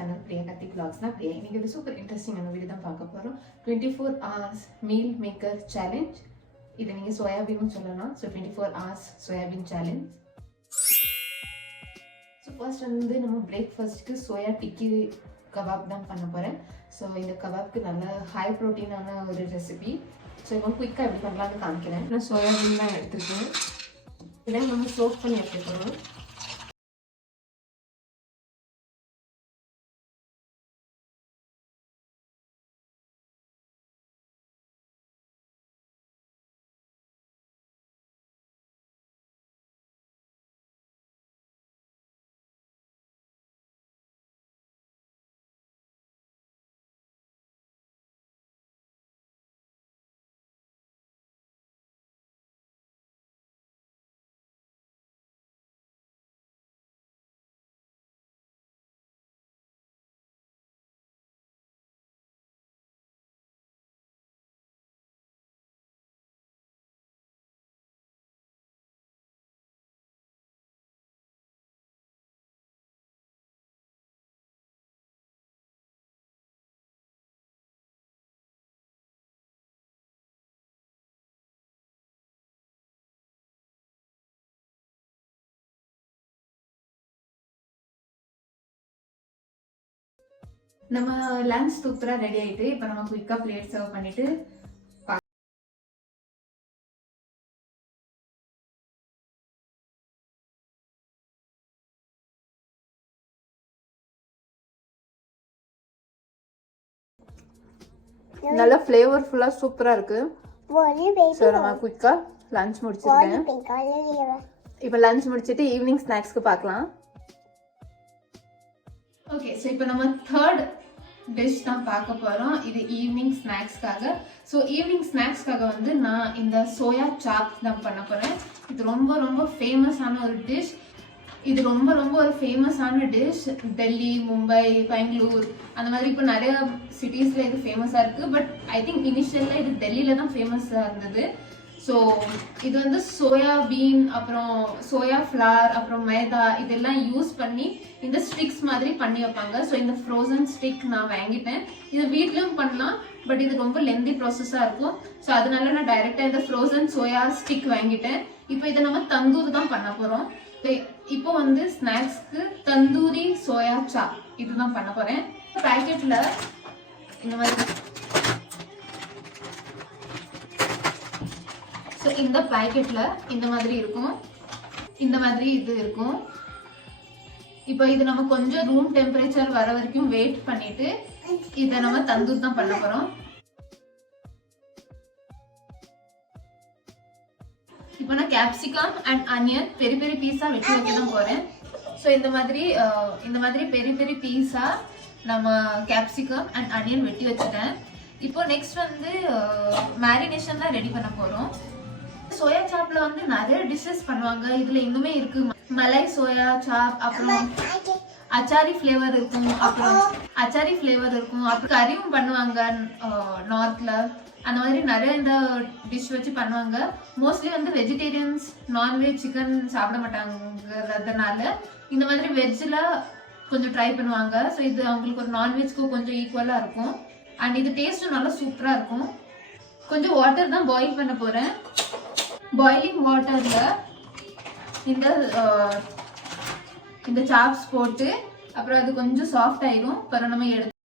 channel Priya Kathi Vlogs na Priya. இன்னைக்கு ஒரு super இன்ட்ரெஸ்டிங்கான வீடியோ தான் பார்க்க போறோம். 24 hours meal maker challenge. இதை நீங்க சோயாபீன் சொல்லலாம். So 24 hours soybean challenge. So first வந்து நம்ம பிரேக்ஃபாஸ்ட்க்கு சோயா டிக்கி கபாப் தான் பண்ண போறேன். So இந்த கபாப்க்கு நல்ல ஹை புரோட்டீனான ஒரு ரெசிபி. So இப்போ குயிக்கா எப்படி பண்ணலாம்னு காமிக்கிறேன். நான் சோயாபீன் தான் எடுத்துருக்கேன். இதை நம்ம சோக் பண்ணி எடுத்துக்கணும். நம்ம லஞ்ச் சூப்பரா ரெடி ஆயிட்டு இப்போ நம்ம குயிக்கா பிளேட் சர்வ் பண்ணிட்டு நல்ல ஃப்ளேவர்ஃபுல்லா சூப்பரா இருக்கு. சோ நம்ம குயிக்கா லஞ்ச் முடிச்சிருக்கேன். இப்போ லஞ்ச் முடிச்சிட்டு ஈவினிங் ஸ்நாக்ஸ்க்கு பார்க்கலாம். ஓகே, ஸோ இப்போ நம்ம தேர்ட் டிஷ் தான் பார்க்க போகிறோம். இது ஈவினிங் ஸ்நாக்ஸ்க்காக. ஸோ ஈவினிங் ஸ்நாக்ஸ்க்காக வந்து நான் இந்த சோயா சாப் தான் பண்ண போகிறேன். இது ரொம்ப ரொம்ப ஃபேமஸான ஒரு டிஷ். இது ரொம்ப ரொம்ப ஒரு ஃபேமஸான டிஷ். டெல்லி, மும்பை, பெங்களூர் அந்த மாதிரி இப்போ நிறைய சிட்டிஸில் இது ஃபேமஸாக இருக்குது. பட் ஐ திங்க் இனிஷியலில் இது டெல்லியில் தான் ஃபேமஸாக இருந்தது. ஸோ இது வந்து சோயா பீன், அப்புறம் சோயா ஃப்ளார், அப்புறம் மைதா இதெல்லாம் யூஸ் பண்ணி இந்த ஸ்டிக்ஸ் மாதிரி பண்ணி வைப்பாங்க. ஸோ இந்த ஃப்ரோசன் ஸ்டிக் நான் வாங்கிட்டேன். இது வீட்லயும் பண்ணலாம், பட் இது ரொம்ப லென்தி ப்ராசஸாக இருக்கும். ஸோ அதனால நான் டைரெக்டாக இந்த ஃப்ரோசன் சோயா ஸ்டிக் வாங்கிட்டேன். இப்போ இதை நம்ம தந்தூர் தான் பண்ண போகிறோம். இப்போ வந்து ஸ்நாக்ஸ்க்கு தந்தூரி சோயா சாப் இதுதான் பண்ண போகிறேன். பேக்கெட்டில் இந்த மாதிரி ஸோ இந்த பேக்கெட்ல இந்த மாதிரி இருக்கும். இந்த மாதிரி இது இருக்கும். இப்போ இது நம்ம கொஞ்சம் ரூம் டெம்பரேச்சர் வர வரைக்கும் வெயிட் பண்ணிட்டு இதை நம்ம தந்தூர் தான் பண்ண போறோம். இப்போ நான் கேப்சிகம் அண்ட் ஆனியன் பெரிய பெரிய பீஸா வெட்டி வைக்க தான் போறேன். ஸோ இந்த மாதிரி பெரிய பெரிய பீஸா நம்ம கேப்சிகம் அண்ட் ஆனியன் வெட்டி வச்சுட்டேன். இப்போ நெக்ஸ்ட் வந்து மேரினேஷன் தான் ரெடி பண்ண போறோம். சோயா சாப்ல வந்து நிறைய டிஷ்ஷஸ் பண்ணுவாங்க. இதுல இன்னுமே இருக்கு மலை சோயா சாப், அப்புறம் அச்சாரி ஃபிளேவர் இருக்கும், அப்புறம் கறியும் பண்ணுவாங்க நார்த்ல. அந்த மாதிரி நிறைய இந்த டிஷ் வச்சு பண்ணுவாங்க. மோஸ்ட்லி வந்து வெஜிடேரியன்ஸ் நான்வெஜ் சிக்கன் சாப்பிட மாட்டாங்கிறதுனால இந்த மாதிரி வெஜ்ல கொஞ்சம் ட்ரை பண்ணுவாங்க. ஸோ இது அவங்களுக்கு ஒரு நான்வெஜ்க்கு கொஞ்சம் ஈக்குவலா இருக்கும். அண்ட் இது டேஸ்ட்டும் நல்லா சூப்பரா இருக்கும். கொஞ்சம் வாட்டர் தான் பாயில் பண்ண போறேன். பாயிலிங் வாட்டர்ல இந்த சாப்ஸ் போட்டு அப்புறம் அது கொஞ்சம் சாஃப்ட் ஆயிரும். அப்புறம் நம்ம எடுத்து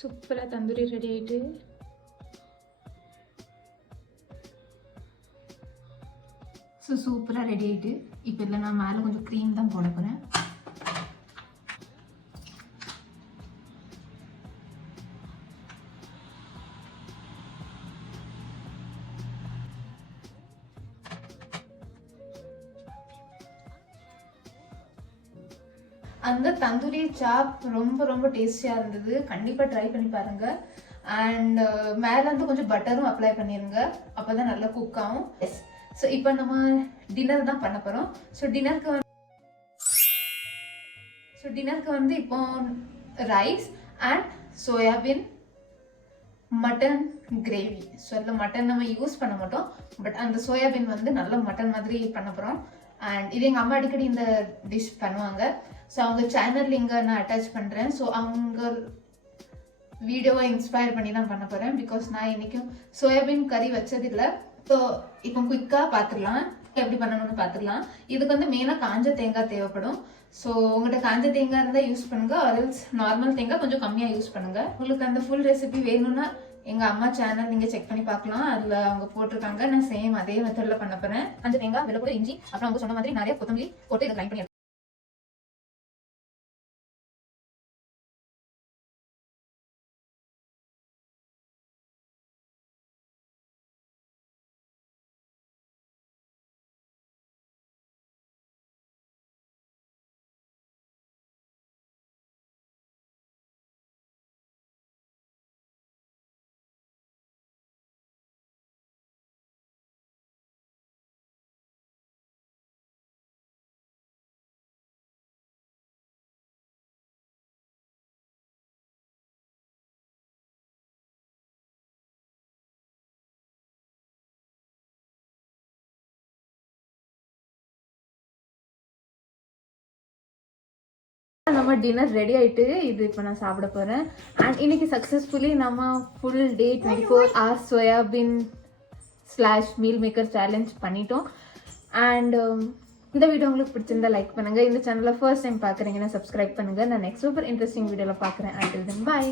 சூப்பராக தந்தூரி ரெடி ஆகிட்டு. ஸோ சூப்பராக ரெடி ஆகிட்டு. இப்போ இதில் நான் மேலே கொஞ்சம் க்ரீம் தான் போட போகிறேன். அந்த தந்தூரி சாப் ரொம்ப ரொம்ப டேஸ்டியாக இருந்தது. கண்டிப்பாக ட்ரை பண்ணி பாருங்கள். அண்ட் மேலே வந்து கொஞ்சம் பட்டரும் அப்ளை பண்ணிடுங்க, அப்போ தான் நல்லா குக் ஆகும். எஸ், ஸோ இப்போ நம்ம டின்னர் தான் பண்ண போகிறோம். ஸோ டின்னருக்கு வந்து இப்போ rice and soybean mutton gravy. So அதில் மட்டன் நம்ம யூஸ் பண்ண மாட்டோம், பட் அந்த சோயாபீன் வந்து நல்ல மட்டன் மாதிரி பண்ண போகிறோம். அண்ட் இது எங்கள் அம்மா அடிக்கடி இந்த டிஷ் பண்ணுவாங்க. ஸோ அவங்க சேனல் இங்கே நான் அட்டாச் பண்ணுறேன். ஸோ அவங்க வீடியோவை இன்ஸ்பயர் பண்ணி தான் பண்ண போகிறேன். பிகாஸ் நான் இன்றைக்கும் சோயாபீன் கறி வச்சதில்லை. ஸோ இப்போ குயிக்காக பார்த்துடலாம், எப்படி பண்ணணும்னு பார்த்துடலாம். இதுக்கு வந்து மெயினாக காஞ்ச தேங்காய் தேவைப்படும். ஸோ உங்கள்கிட்ட காஞ்ச தேங்காய் இருந்தால் யூஸ் பண்ணுங்கள், ஆர்எல்ஸ் நார்மல் தேங்காய் கொஞ்சம் கம்மியாக யூஸ் பண்ணுங்கள். உங்களுக்கு அந்த ஃபுல் ரெசிபி வேணும்னா எங்கள் அம்மா சேனல் நீங்கள் செக் பண்ணி பார்க்கலாம், அதில் அவங்க போட்டிருக்காங்க. நான் சேம் அதே மெத்தடில் பண்ண போகிறேன். காஞ்ச தேங்காய், வெள்ளை இஞ்சி, அப்புறம் அவங்க சொன்ன மாதிரி நிறைய கொத்தமல்லி போட்டு இதை கிரைண்ட் பண்ணி. நம்ம டின்னர் ரெடி ஆகிட்டு இது இப்போ நான் சாப்பிட போகிறேன். அண்ட் இன்னைக்கு சக்ஸஸ்ஃபுல்லி நம்ம full day 24 hours soybean / meal maker challenge பண்ணிட்டோம். அண்ட் இந்த வீடியோ உங்களுக்கு பிடிச்சிருந்தா லைக் பண்ணுங்கள். இந்த சேனலில் ஃபர்ஸ்ட் டைம் பார்க்குறீங்கன்னா சப்ஸ்கிரைப் பண்ணுங்கள். நான் நெக்ஸ்ட் சூப்பர் இன்ட்ரெஸ்டிங் வீடியோவில் பார்க்குறேன். Until then by.